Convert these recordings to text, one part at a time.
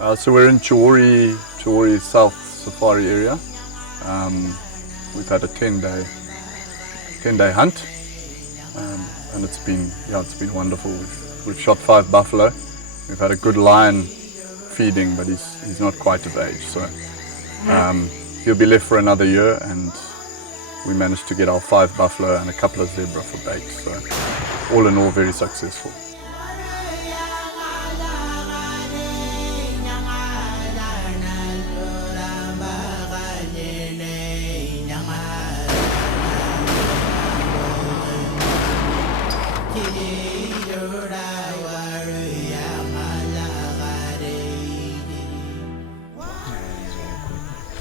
So we're in Chewore South Safari area. We've had a 10-day hunt, and it's been wonderful. We've shot 5 buffalo. We've had a good lion feeding, but he's not quite of age, so he'll be left for another year. And we managed to get our 5 buffalo and a couple of zebra for bait. So all in all, very successful.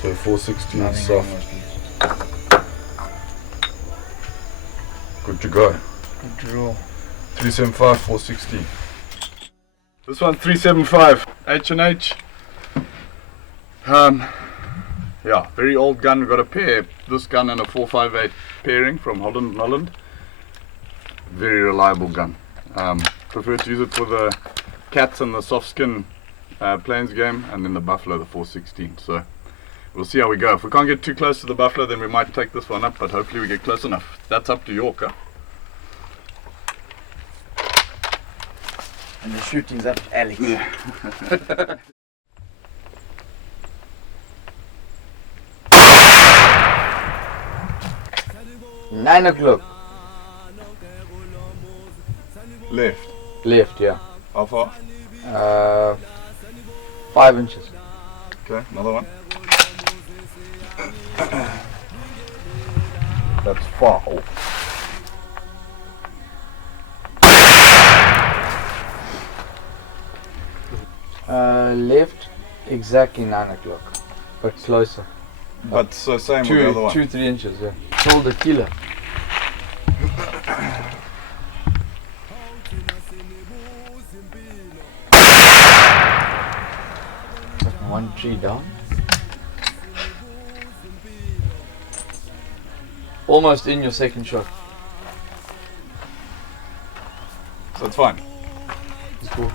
So 416 soft. Good to go. Good draw. 375, 460. This one's 375. H&H. Yeah, very old gun. We've got a pair. This gun and a 458 pairing from Holland. Very reliable gun. Prefer to use it for the cats and the soft skin plains game, and then the buffalo, the 416. So we'll see how we go. If we can't get too close to the buffalo, then we might take this one up, but hopefully we get close enough. That's up to York. And the shooting's up to Alex. Yeah. 9 o'clock. Left. Left, yeah. How far? 5 inches. Okay, another one. That's far off. Left, exactly 9 o'clock, but closer. But so same with the other one. 2-3 inches, yeah. Told the killer. One tree down. Almost in your second shot. So it's fine. It's cool.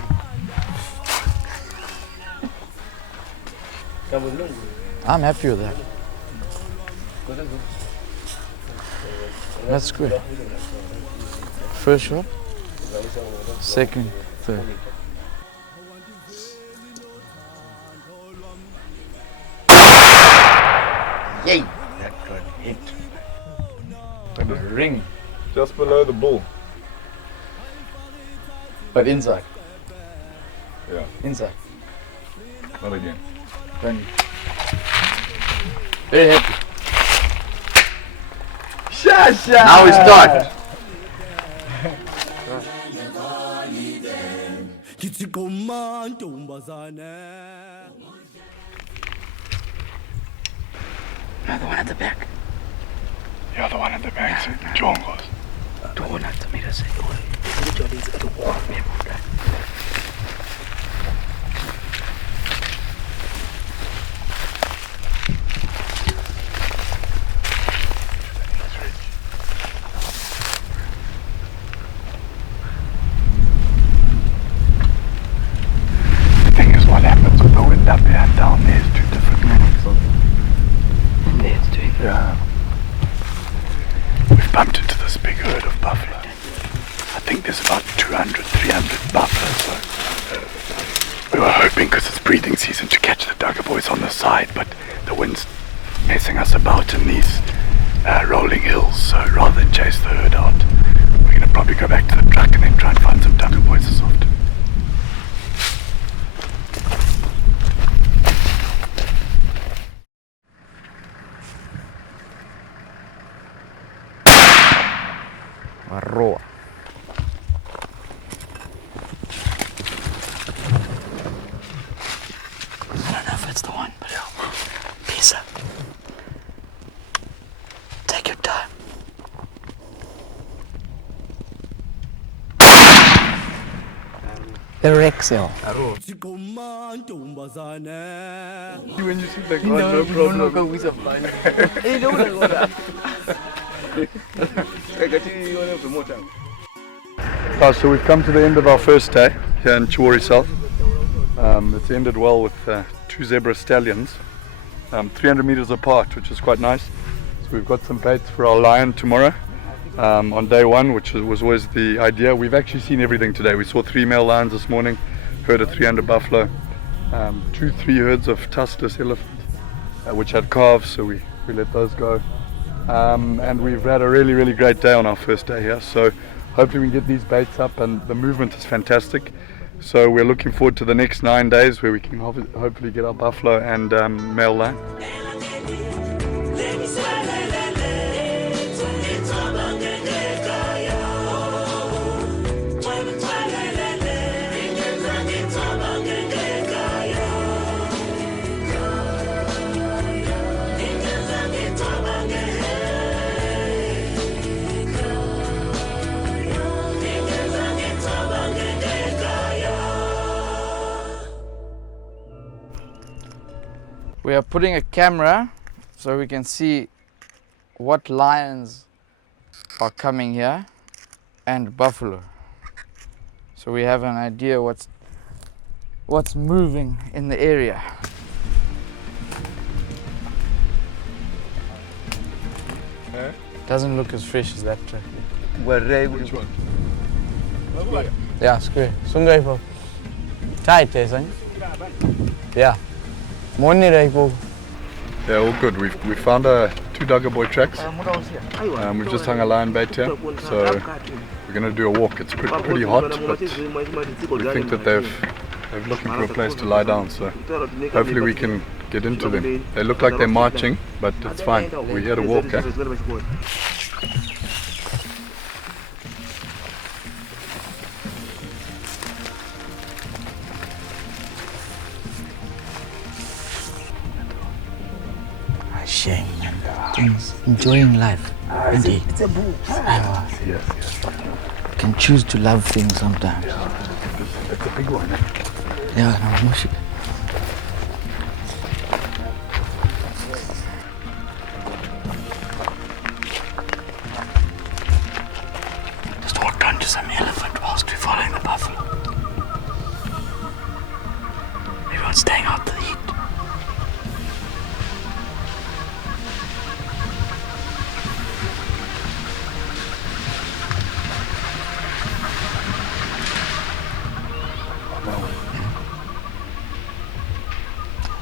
I'm happy with that. That's good. First shot, second, third. Yay! That got hit. But a ring. Just below the bull. But inside. Yeah, Inside. not again. Then very happy. Now we start. Another one at the back. The other one in the back, John was. Don't have to make us say, oh, he's got to walk me. The thing is, what happens with the wind up here and down there is two different things. And there's doing that. Yeah. We've bumped into this big herd of buffalo. I think there's about 200, 300 buffalo. So we were hoping, because it's breeding season, to catch the Duggar boys on the side, but the wind's messing us about in these rolling hills. So rather than chase the herd out, we're going to probably go back to the truck and then try and find some Duggar boys this afternoon. Raw. I don't know if it's the one, but pizza. Take your time. The Rexel. When you see the gun, no problem. So we've come to the end of our first day here in Chewore South. It's ended well with 2 zebra stallions, 300 meters apart, which is quite nice. So we've got some baits for our lion tomorrow on day 1, which was always the idea. We've actually seen everything today. We saw 3 male lions this morning, herd of 300 buffalo, 3 herds of tuskless elephant, which had calves, so we let those go. And we've had a really great day on our first day here, so hopefully we can get these baits up, and the movement is fantastic. So we're looking forward to the next 9 days where we can hopefully get our buffalo and male lion. We are putting a camera so we can see what lions are coming here and buffalo. So we have an idea what's moving in the area. Doesn't look as fresh as that track. Which one? Yeah, square. Sungai po. Tight, eh, son? Yeah. Morning, right, po. Yeah, all good. We found 2 Duggar Boy tracks. We've just hung a lion bait here, so we're going to do a walk. It's pretty hot, but we think that they're looking for a place to lie down, so hopefully we can get into them. They look like they're marching, but it's fine. We're here to walk, eh? Shame, enjoying life. Indeed. Yes. You can choose to love things sometimes. It's a big one, eh? Yeah, no, mushi. Just walked onto some elephant whilst we're following the buffalo. Everyone's staying out the heat.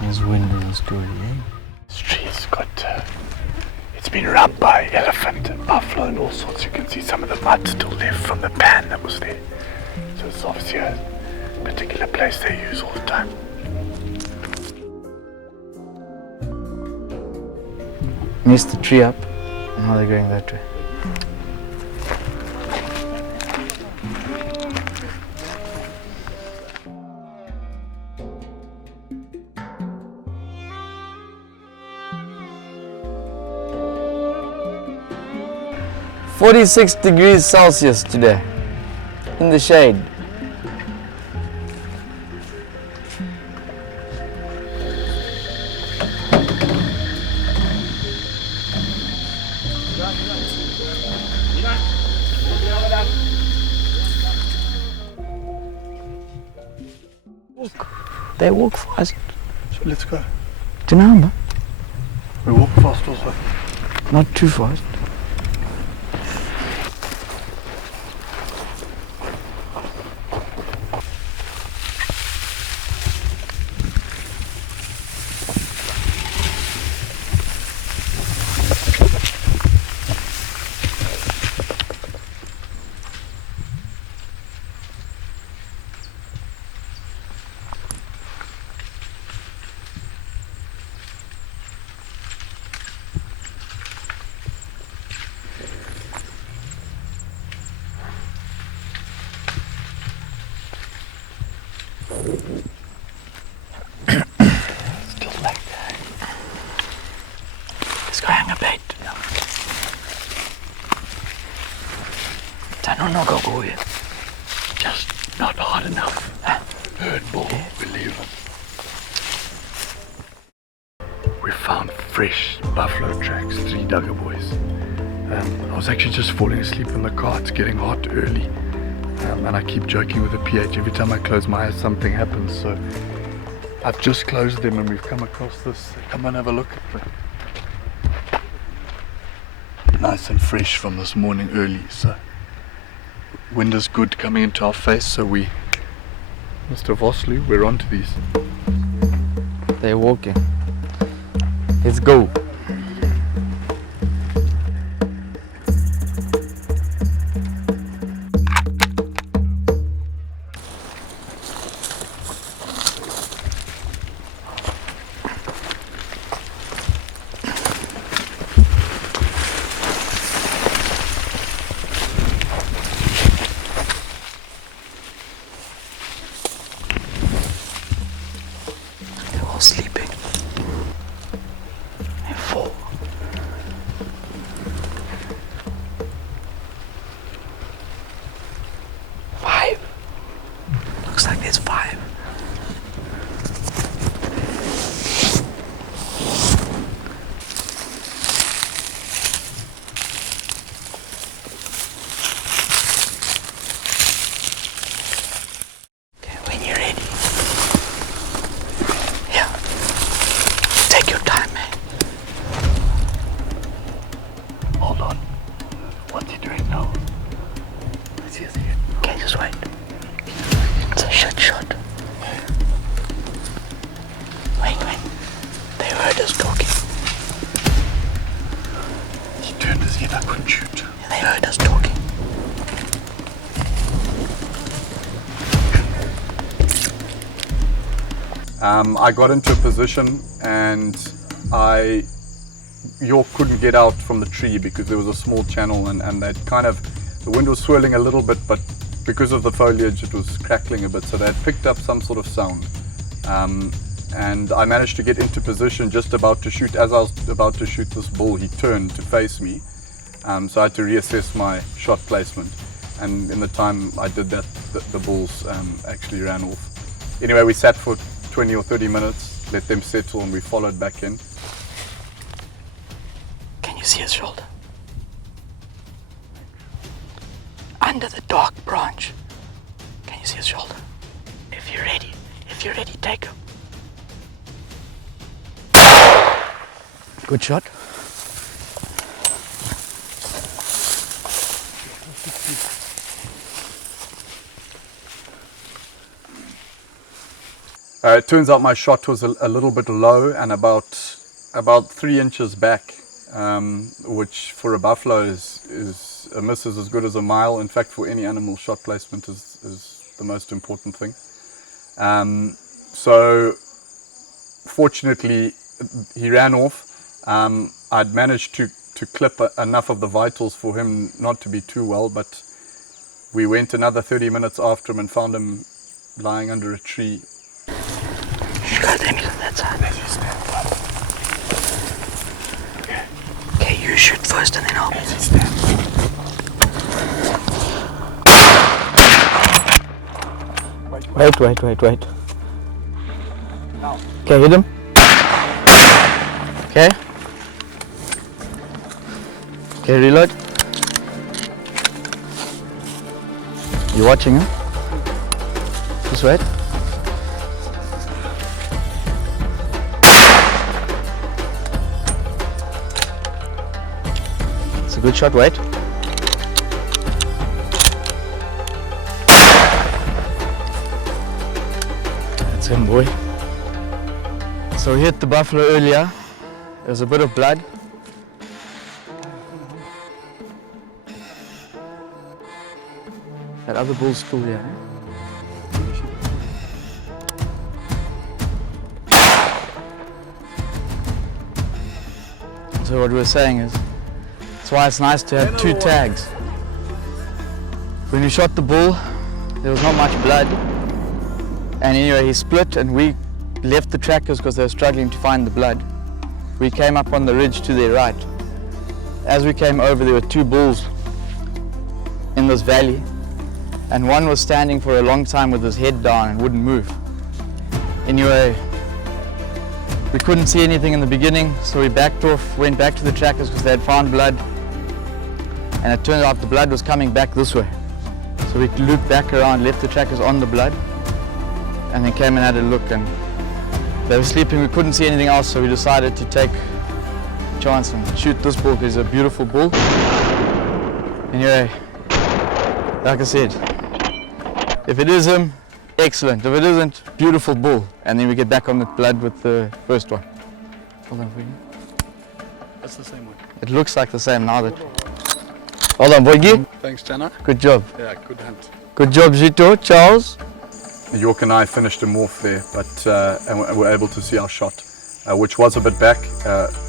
There's wind in the story, eh? This tree's got, it's been rubbed by elephant and buffalo and all sorts. You can see some of the mud still left from the pan that was there. So it's obviously a particular place they use all the time. Missed the tree up. Now they're going that way. -46°C today, in the shade. They walk fast. So let's go. Janamba, We walk fast also. not too fast. Still like that. Let's go hang a bait. No, go here. Just not hard enough. Herd more, believe it. We found fresh buffalo tracks, 3 Duggar Boys. I was actually just falling asleep in the car. It's getting hot early. And I keep joking with the PH. Every time I close my eyes, something happens. So I've just closed them and we've come across this. Come and have a look. Nice and fresh from this morning early, so wind is good coming into our face, so we, Mr. Vosloo, we're onto these. They're walking. Let's go. Sleeping. And 4. 5. Looks like there's 5. Okay, when you're ready. Take your time, man. Hold on. What's he doing now? Let's see. Okay, just wait. It's a shit shot. Wait. They heard us talking. He turned his head, I couldn't shoot. Yeah, they heard us talking. I got into a position and York couldn't get out from the tree because there was a small channel and that kind of, the wind was swirling a little bit, but because of the foliage it was crackling a bit, so they had picked up some sort of sound. And I managed to get into position just about to shoot. As I was about to shoot this bull, he turned to face me, so I had to reassess my shot placement, and in the time I did that, the bulls actually ran off. Anyway, we sat for 20 or 30 minutes, let them settle, and we followed back in. Can you see his shoulder? Under the dark branch. Can you see his shoulder? If you're ready, take him. Good shot. It turns out my shot was a little bit low and about 3 inches back, which for a buffalo is a miss is as good as a mile. In fact, for any animal, shot placement is the most important thing. So fortunately, he ran off. I'd managed to clip enough of the vitals for him not to be too well, but we went another 30 minutes after him and found him lying under a tree. You got enemies on that side. Okay, you shoot first and then I'll. Wait. Okay, hit him. Okay. Okay, reload. You watching him? Just wait. It's a good shot, wait. That's him, boy. So we hit the buffalo earlier. There was a bit of blood. That other bull's still there. So what we were saying is, that's why it's nice to have 2 tags. When we shot the bull, there was not much blood. And anyway, he split and we left the trackers because they were struggling to find the blood. We came up on the ridge to their right. As we came over, there were 2 bulls in this valley, and one was standing for a long time with his head down and wouldn't move. Anyway, we couldn't see anything in the beginning, so we backed off, went back to the trackers because they had found blood, and it turned out the blood was coming back this way. So we looped back around, left the trackers on the blood, and then came and had a look, and They were sleeping, we couldn't see anything else, so we decided to take a chance and shoot this bull. He's a beautiful bull. Anyway, like I said, if it is him, excellent. If it isn't, beautiful bull. And then we get back on the blood with the first one. Hold on for you. That's the same one. It looks like the same now that... Hold on, Boygi. Thanks, Jana. Good job. Yeah, good hunt. Good job, Zito. Charles. York and I finished him off there, but and were able to see our shot, which was a bit back.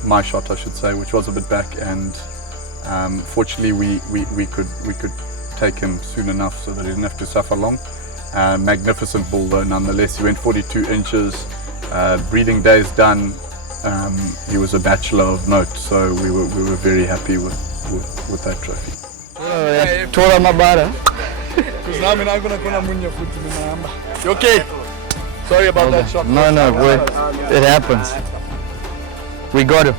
My shot, I should say, which was a bit back, and fortunately we could take him soon enough so that he didn't have to suffer long. Magnificent bull though, nonetheless. He went 42 inches. Breeding days done. He was a bachelor of note, so we were very happy with that trophy. Tora Mabara. You okay? Sorry about that shot. No, boy. It happens. We got him.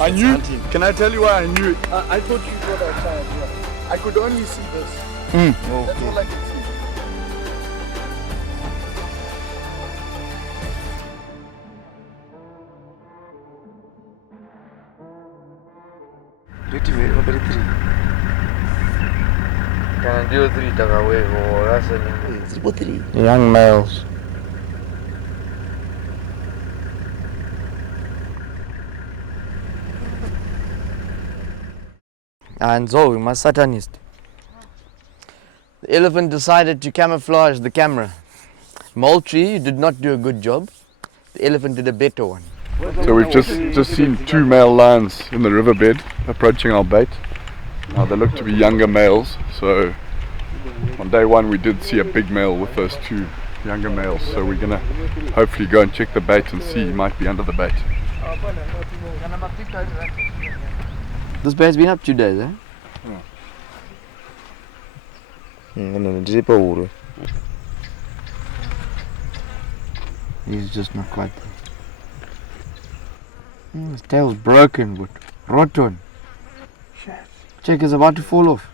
I knew. Can I tell you why I knew it? I thought you got outside. Yeah. I could only see this. That's all I could see. Can I do 3 takaway or wrestling? Young males. And so, my satanist. The elephant decided to camouflage the camera. Moultrie did not do a good job. The elephant did a better one. So we've just seen 2 male lions in the riverbed approaching our bait. Now they look to be younger males, so on day 1 we did see a big male with those 2 younger males, so we're gonna hopefully go and check the bait and see he might be under the bait. This bait's been up 2 days, eh? He's just not quite there. His tail's broken, but rotten. Check, it's about to fall off.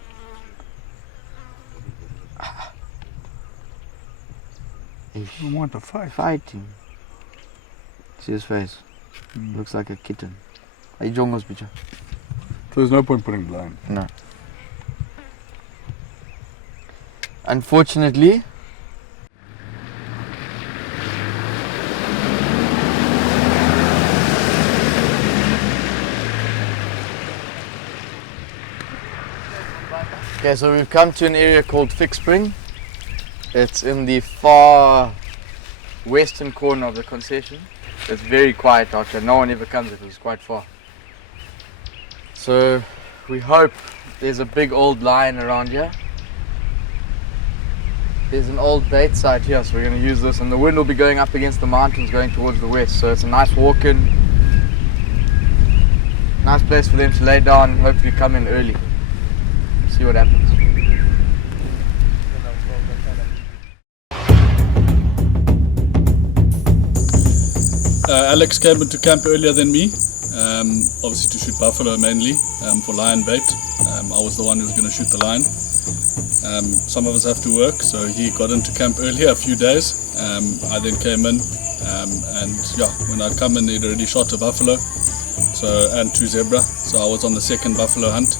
I want to fight. Fighting. See his face. Looks like a kitten. Hey, Jongo's picture. So there's no point putting blind. No. Unfortunately, okay, so we've come to an area called Fix Spring. It's in the far western corner of the concession. It's very quiet out here. No one ever comes here. It's quite far. So we hope there's a big old lion around here. There's an old bait site here, so we're going to use this, and the wind will be going up against the mountains going towards the west, so it's a nice walk-in, nice place for them to lay down and hopefully come in early. See what happens. Alex came into camp earlier than me, obviously to shoot buffalo mainly, for lion bait. I was the one who was going to shoot the lion. Some of us have to work, so he got into camp earlier, a few days. I then came in, and yeah, when I'd come in, he'd already shot a buffalo, and 2 zebra, so I was on the 2nd buffalo hunt.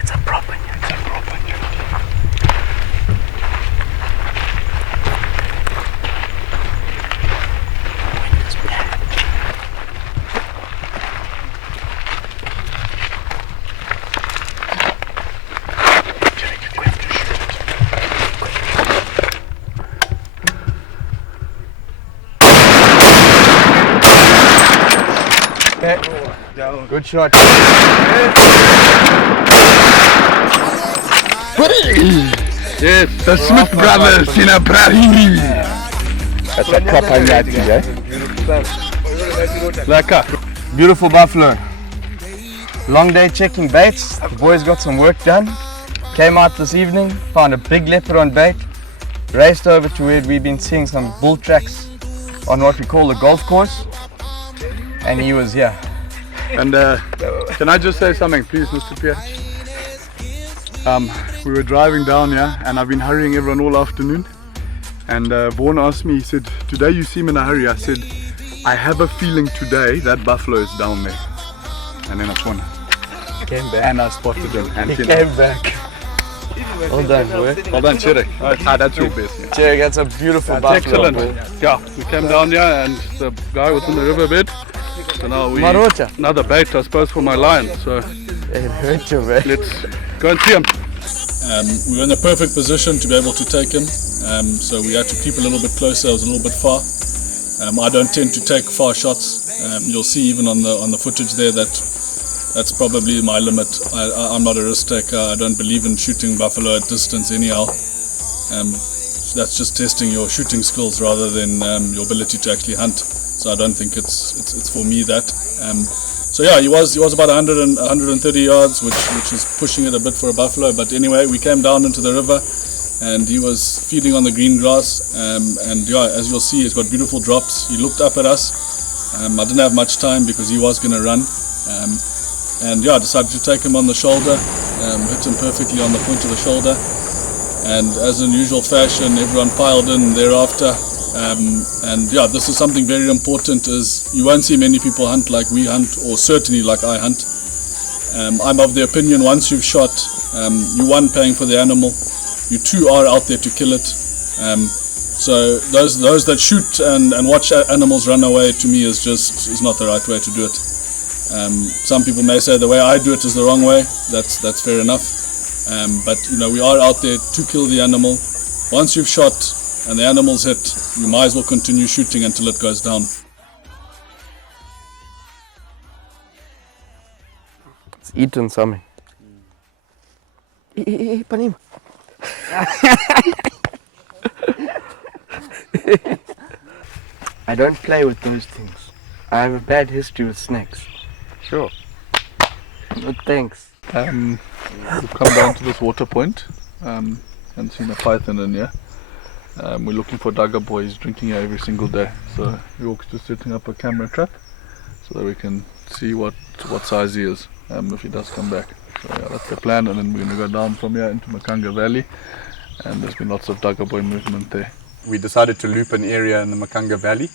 It's a proper unit. Wind is bad. We have to shoot it. Good shot. Yes, the Smith brothers in a prairie. That's a proper yati, eh? Lekker. Beautiful buffalo. Long day checking baits. The boys got some work done. Came out this evening, found a big leopard on bait. Raced over to where we've been seeing some bull tracks on what we call the golf course. And he was here. And can I just say something, please, Mr. Pierre? we were driving down here, and I've been hurrying everyone all afternoon. And Vaughan asked me, he said, today you seem in a hurry. I said, I have a feeling today that buffalo is down there. And then I saw him. Came back. And I spotted him. And He came back. Well done, boy. Well done, Chewore. That's your best. Yeah. Chewore, that's a beautiful buffalo. Excellent. Boy. Yeah, we came down here and the guy was in the riverbed. So now we Marota. another bait, I suppose, for my lion. So It hurt you, man. let's go and see him. We were in the perfect position to be able to take him. So we had to keep a little bit closer. It was a little bit far. I don't tend to take far shots. You'll see even on the footage there that that's probably my limit. I'm not a risk taker. I don't believe in shooting buffalo at distance anyhow. That's just testing your shooting skills rather than your ability to actually hunt. So I don't think it's for me that. So yeah, he was about 130 yards, which is pushing it a bit for a buffalo. But anyway, we came down into the river, and he was feeding on the green grass. And yeah, as you'll see, he's got beautiful drops. He looked up at us. I didn't have much time because he was going to run. And yeah, I decided to take him on the shoulder, hit him perfectly on the point of the shoulder. And as in usual fashion, everyone piled in thereafter. And yeah, this is something very important, is you won't see many people hunt like we hunt, or certainly like I hunt. I'm of the opinion, once you've shot, you one, paying for the animal, you two, are out there to kill it. So those that shoot and watch animals run away, to me is not the right way to do it. Some people may say the way I do it is the wrong way. That's fair enough. But you know, we are out there to kill the animal. Once you've shot and the animal's hit, you might as well continue shooting until it goes down. It's eating something. Panim. I don't play with those things. I have a bad history with snakes. Sure. No thanks. We've come down to this water point and seen a python in here. We're looking for Duggar boy. He's drinking here every single day. So York's just setting up a camera trap so that we can see what size he is if he does come back. So yeah, that's the plan, and then we're going to go down from here into Makanga Valley, and there's been lots of Duggar boy movement there. We decided to loop an area in the Makanga Valley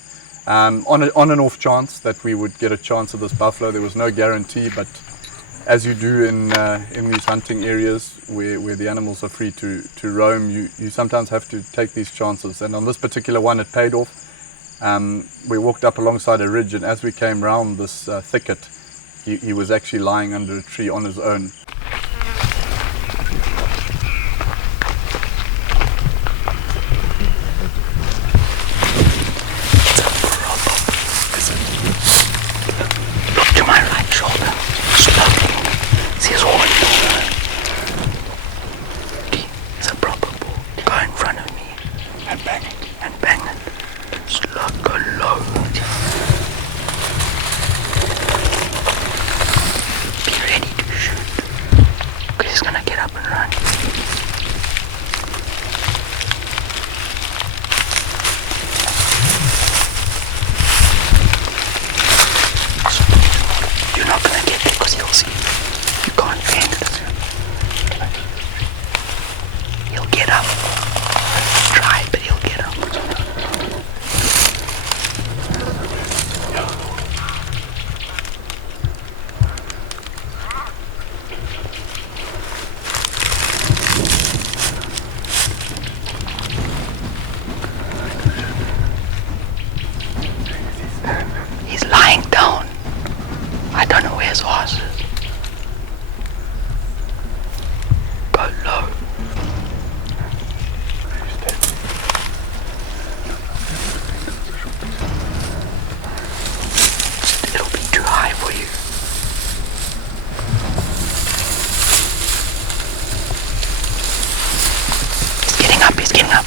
on an off chance that we would get a chance of this buffalo. There was no guarantee, but as you do in these hunting areas where the animals are free to roam, you sometimes have to take these chances. And on this particular one, it paid off. We walked up alongside a ridge, and as we came round this thicket, he was actually lying under a tree on his own. Look to my right shoulder. Slowly. See his horn. It's a proper bull. Go in front of me. And bang it. And bang it. Slow, go low. Be ready to shoot. Because he's gonna get up and run. You're not gonna get there because he'll see you. You can't fend it. He'll get up. Try, but he'll get up. He's lying down. I don't know where his horse is. Go low. It'll be too high for you. He's getting up, he's getting up.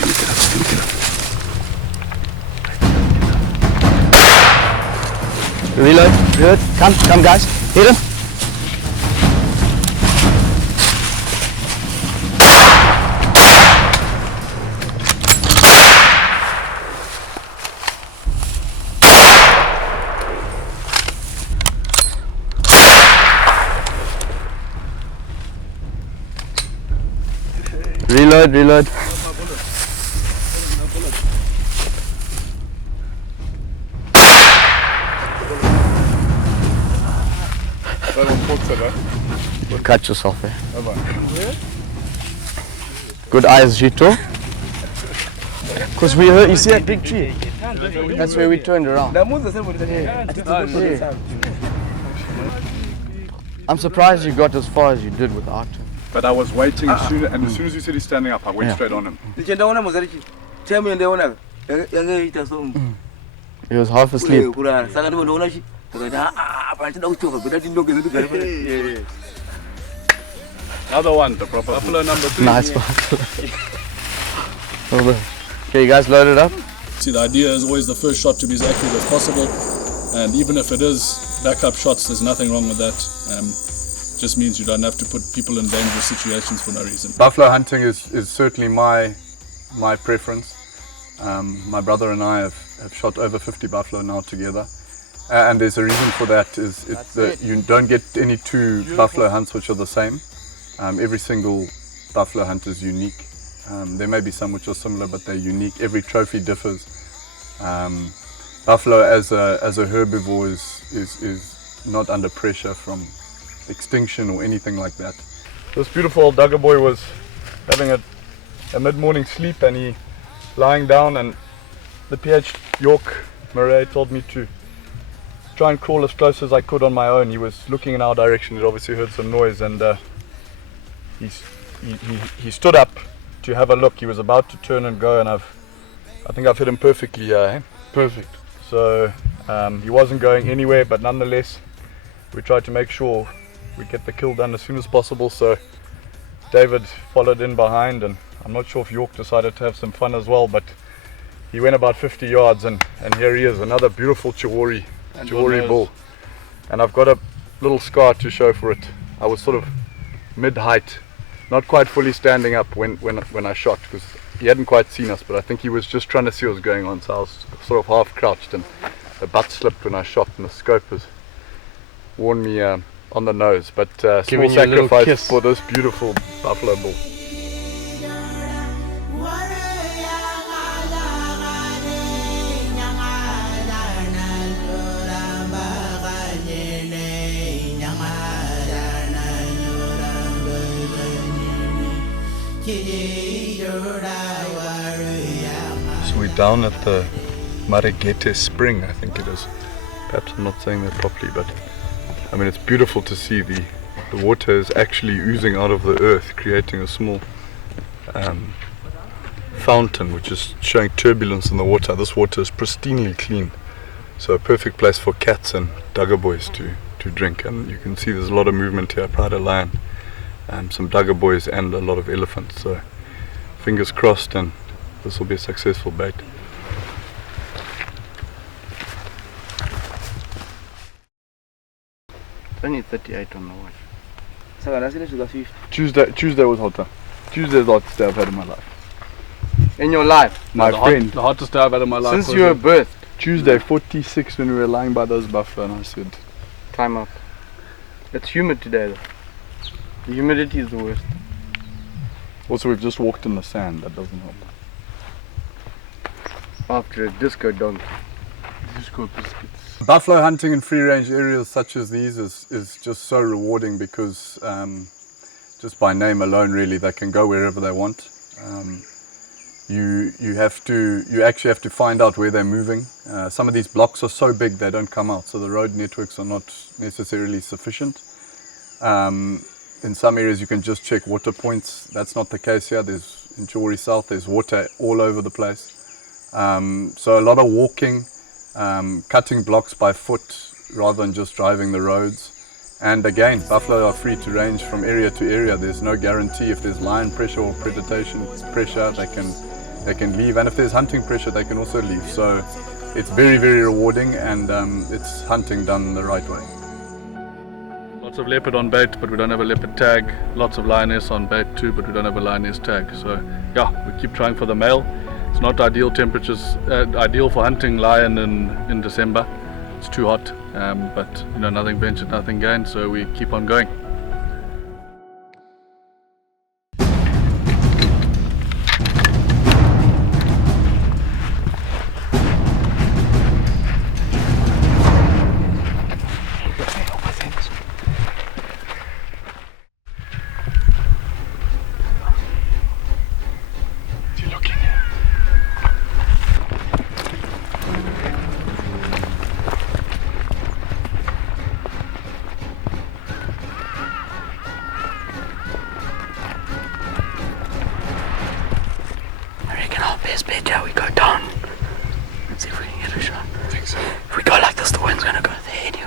Reload. Good. Come guys. Hit him. Reload. You'll cut yourself there. Good eyes, Jito. Because we heard, you see that big tree? That's where we turned around. I'm surprised you got as far as you did without him. But I was waiting as soon as you said he's standing up, I went straight on him. He was half asleep. Another one, the proper buffalo number 3. Nice one. Okay, you guys loaded up? See, the idea is always the first shot to be as accurate as possible, and even if it is backup shots, there's nothing wrong with that. Just means you don't have to put people in dangerous situations for no reason. Buffalo hunting is certainly my preference. My brother and I have shot over 50 buffalo now together, and there's a reason for that. Is that you don't get any two buffalo hunts which are the same. Every single buffalo hunt is unique. There may be some which are similar, but they're unique. Every trophy differs. Buffalo as a herbivore is not under pressure from extinction or anything like that. This beautiful old Duggar boy was having a mid-morning sleep, and he lying down, and the PH York Murray told me to try and crawl as close as I could on my own. He was looking in our direction. He obviously heard some noise, and he stood up to have a look. He was about to turn and go, and I think I've hit him perfectly. Perfect. So he wasn't going anywhere, but nonetheless we tried to make sure we get the kill done as soon as possible. So David followed in behind, and I'm not sure if York decided to have some fun as well, but he went about 50 yards, and here he is, another beautiful Chewore bull. And I've got a little scar to show for it. I was sort of mid-height, not quite fully standing up when I shot, because he hadn't quite seen us, but I think he was just trying to see what was going on, so I was sort of half crouched, and the butt slipped when I shot, and the scope has worn me on the nose. But small sacrifice for this beautiful buffalo bull. So we're down at the Marigete Spring, I think it is. Perhaps I'm not saying that properly, but I mean, it's beautiful to see the water is actually oozing out of the earth, creating a small fountain which is showing turbulence in the water. This water is pristinely clean, so a perfect place for cats and Duggar boys to drink. And you can see there's a lot of movement here. Pride of lion, some Duggar boys, and a lot of elephants. So fingers crossed, and this will be a successful bait. Only 38 on the watch. Tuesday was hotter. Tuesday is the hottest day I've had in my life. In your life? My friend. The hottest day I've had in my life. Since you were birthed? Tuesday, 46, when we were lying by those buffalo, and I said, time up. It's humid today though. The humidity is the worst. Also, we've just walked in the sand. That doesn't help. After a disco dunk. Disco biscuits. Buffalo hunting in free range areas such as these is just so rewarding, because just by name alone, really, they can go wherever they want. You actually have to find out where they're moving. Some of these blocks are so big they don't come out, so the road networks are not necessarily sufficient. In some areas you can just check water points. That's not the case here. In Chewore South there's water all over the place. So a lot of walking, cutting blocks by foot rather than just driving the roads. And again, buffalo are free to range from area to area. There's no guarantee. If there's lion pressure or predation pressure, they can leave, and if there's hunting pressure, they can also leave. So it's very, very rewarding, and it's hunting done the right way. Lots of leopard on bait, but we don't have a leopard tag. Lots of lioness on bait too, but we don't have a lioness tag. So yeah, we keep trying for the male. It's not ideal temperatures, ideal for hunting lion in December. It's too hot, but you know, nothing ventured, nothing gained, so we keep on going. our best bet here. We go down. Let's see if we can get a shot. I think so. If we go like this, the wind's gonna go there anyway.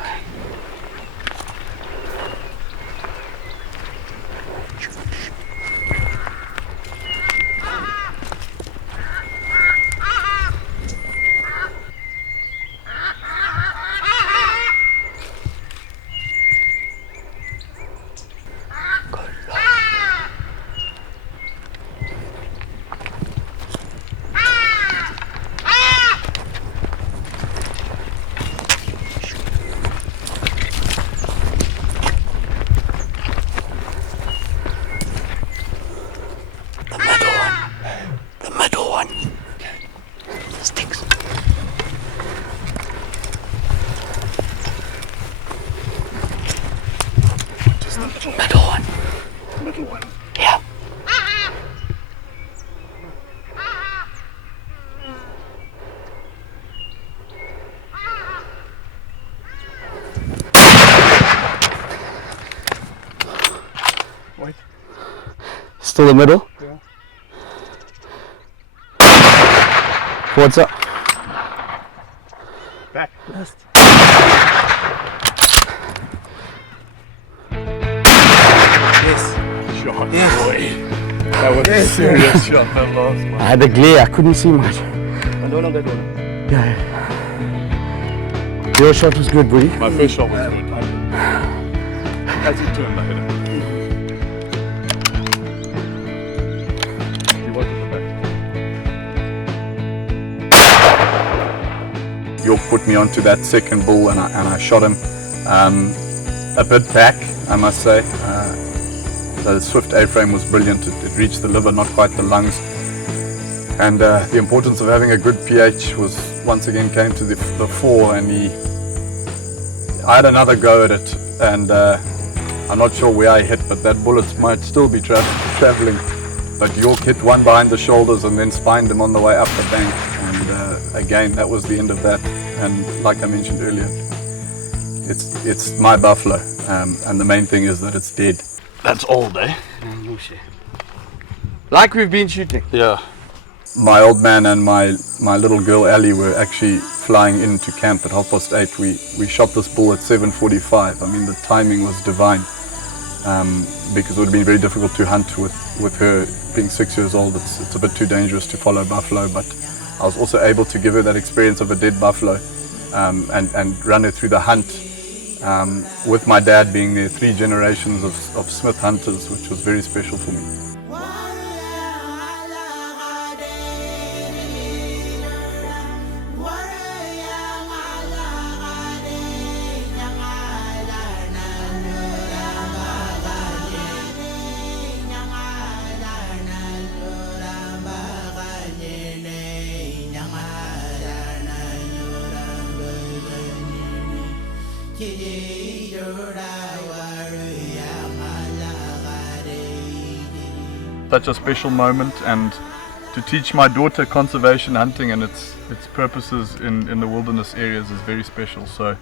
Still the middle? Yeah. What's up? Back. Left. Yes. Shot. Yes. Boy. That was a serious shot, that last one. I had the glare, I couldn't see much. Yeah. Your shot was good, buddy. My first shot was good. As he turned, I hit him. He was at the back. York put me onto that second bull and I shot him a bit back, I must say. The swift A-frame was brilliant. It reached the liver, not quite the lungs. And the importance of having a good pH was once again came to the fore, and I had another go at it, and I'm not sure where I hit, but that bullet might still be traveling. But York hit one behind the shoulders and then spined him on the way up the bank, and again that was the end of that. And like I mentioned earlier, it's my buffalo, and the main thing is that it's dead. That's old, eh? Like we've been shooting. Yeah. My old man and my little girl Ellie were actually flying into camp at 8:30. We shot this bull at 7:45. I mean, the timing was divine, because it would have been very difficult to hunt with her being 6 years old. It's a bit too dangerous to follow buffalo, but I was also able to give her that experience of a dead buffalo, and run her through the hunt, with my dad being there, 3 generations of Smith hunters, which was very special for me. Such a special moment, and to teach my daughter conservation hunting and its purposes in the wilderness areas is very special. So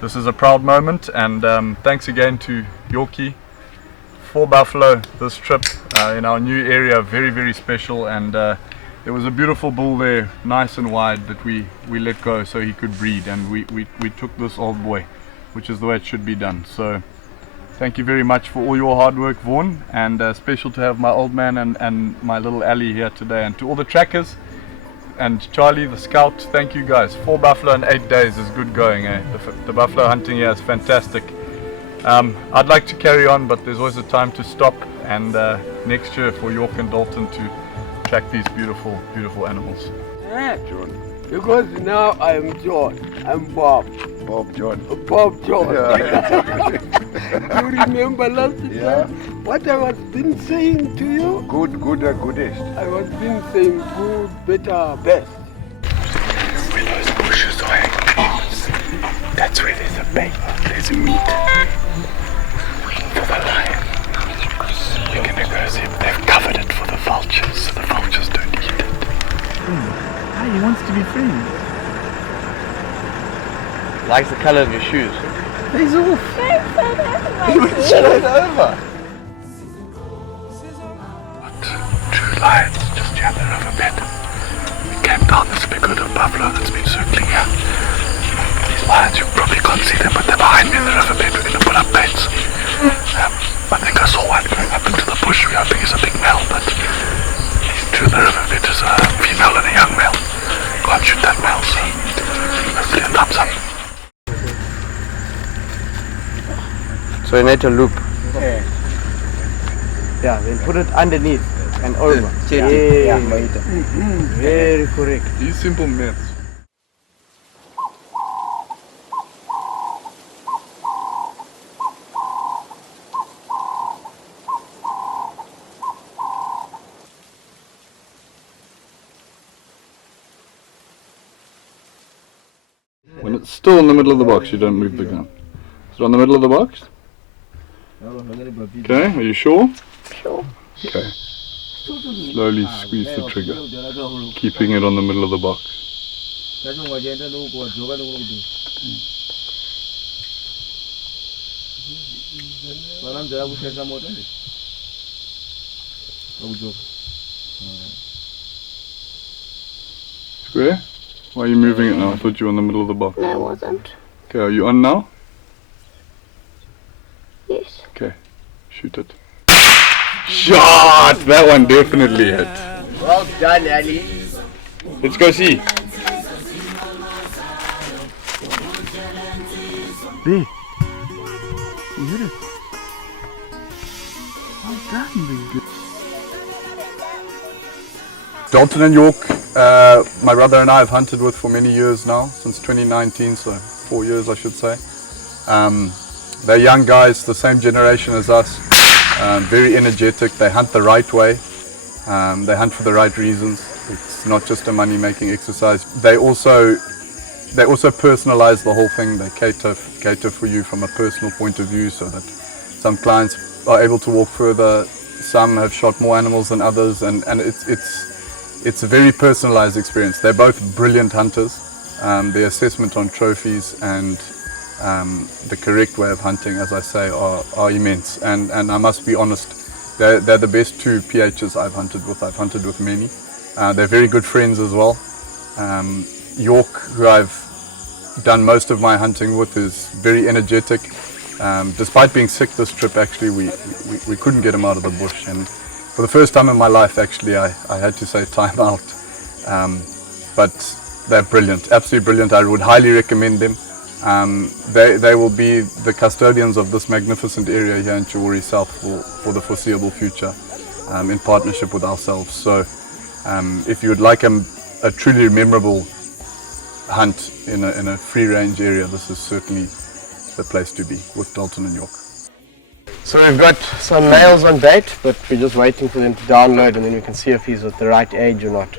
this is a proud moment, and thanks again to Yorkie for buffalo this trip in our new area. Very, very special, and there was a beautiful bull there, nice and wide, that we let go so he could breed, and we took this old boy, which is the way it should be done. So thank you very much for all your hard work, Vaughan, and special to have my old man and my little Ali here today, and to all the trackers and Charlie the scout. Thank you guys. 4 buffalo in 8 days is good going, eh? The buffalo hunting here is fantastic. I'd like to carry on, but there's always a time to stop, and next year for York and Dalton to track these beautiful, beautiful animals. Yeah, because now I'm John, I'm Bob. Bob John. Bob John. Yeah. You remember last time what I was been saying to you? Good, goodest. I was been saying good, better, best. Where those bushes are, that's where there's a bait, there's a meat. For the lion. We're gonna go see if they've covered it for the vultures, so the vultures don't eat it. He wants to be free. Likes the color of your shoes. He's all he went straight over. True lions just jab the river bed. put up baits. I think I saw one going up into the bush. We hoping it's a big male, but to the river bed is a female and a young male. Can't shoot that male, so hopefully a thumbs up. So you need to loop. Yeah, then put it underneath and over. Yeah. Very correct. These simple myths. When it's still in the middle of the box, you don't move the gun. Is it on the middle of the box? Okay, are you sure? Sure. Okay. Slowly squeeze the trigger, keeping it on the middle of the box. Square? Why are you moving it now? I thought you were in the middle of the box. No, I wasn't. Okay, are you on now? Yes. Okay, shoot it. Shot! That one definitely hit. Well done, Ali. Let's go see. There. You hit it. Well done, big girl. Dalton and York, my brother and I have hunted with for many years now, since 2019, so 4 years I should say. They're young guys, the same generation as us, very energetic. They hunt the right way, they hunt for the right reasons. It's not just a money-making exercise. They also personalize the whole thing. They cater for you from a personal point of view, so that some clients are able to walk further. Some have shot more animals than others, and it's a very personalized experience. They're both brilliant hunters. Their assessment on trophies and the correct way of hunting, as I say, are immense. And I must be honest, they're the best two PHs I've hunted with. I've hunted with many. They're very good friends as well. York, who I've done most of my hunting with, is very energetic. Despite being sick this trip, actually, we couldn't get him out of the bush. And for the first time in my life, actually, I had to say time out. But they're brilliant, absolutely brilliant. I would highly recommend them. They will be the custodians of this magnificent area here in Chewore South for the foreseeable future, in partnership with ourselves. So if you would like a truly memorable hunt in a free-range area, this is certainly the place to be with Dalton and York. So we've got some males on bait, but we're just waiting for them to download, and then we can see if he's at the right age or not.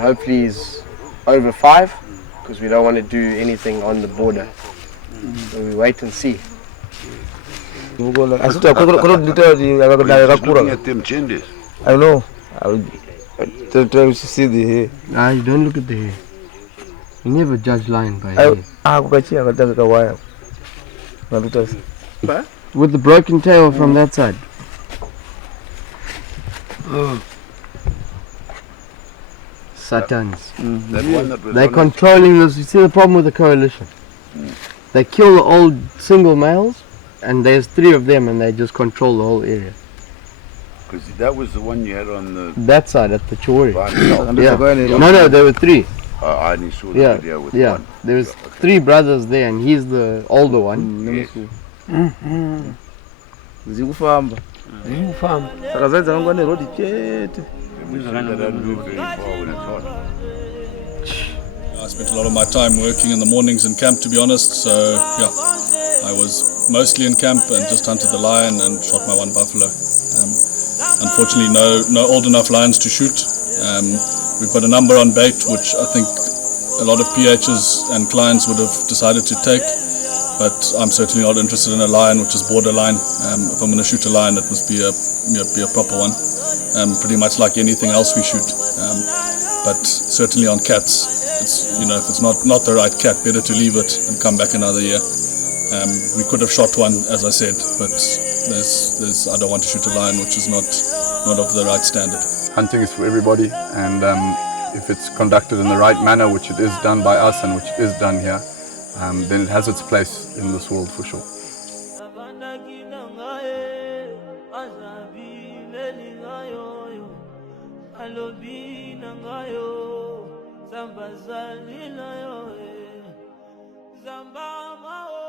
Hopefully he's over 5, because we don't want to do anything on the border. So we wait and see. Looking at them changes. I know. I will try to see the hair. Nah, you don't look at the hair. You never judge lion by hair. With the broken tail from that side. Satans. That one that was They're on controlling this. You see the problem with the coalition? They kill the old single males, and there's 3 of them, and they just control the whole area. because that was the one you had on the. That side at the Chewore. Yeah. No, there were 3. I only saw the video with one. There's 3 brothers there, and he's the older one. Yes. Zikufamba. Saka zaidza ngwa ne road chete. We see that don't move very far when it's hot. I spent a lot of my time working in the mornings in camp, to be honest, so yeah, I was mostly in camp and just hunted the lion and shot my 1 buffalo. Unfortunately, no old enough lions to shoot. We've got a number on bait, which I think a lot of PHs and clients would have decided to take, but I'm certainly not interested in a lion which is borderline. If I'm going to shoot a lion, it must be a proper one, pretty much like anything else we shoot. But certainly on cats, it's, if it's not the right cat, better to leave it and come back another year. We could have shot one, as I said, but I don't want to shoot a lion which is not of the right standard. Hunting is for everybody, and if it's conducted in the right manner, which it is done by us and which is done here, then it has its place in this world for sure. alobi nangayo zamba zalila yo zamba mao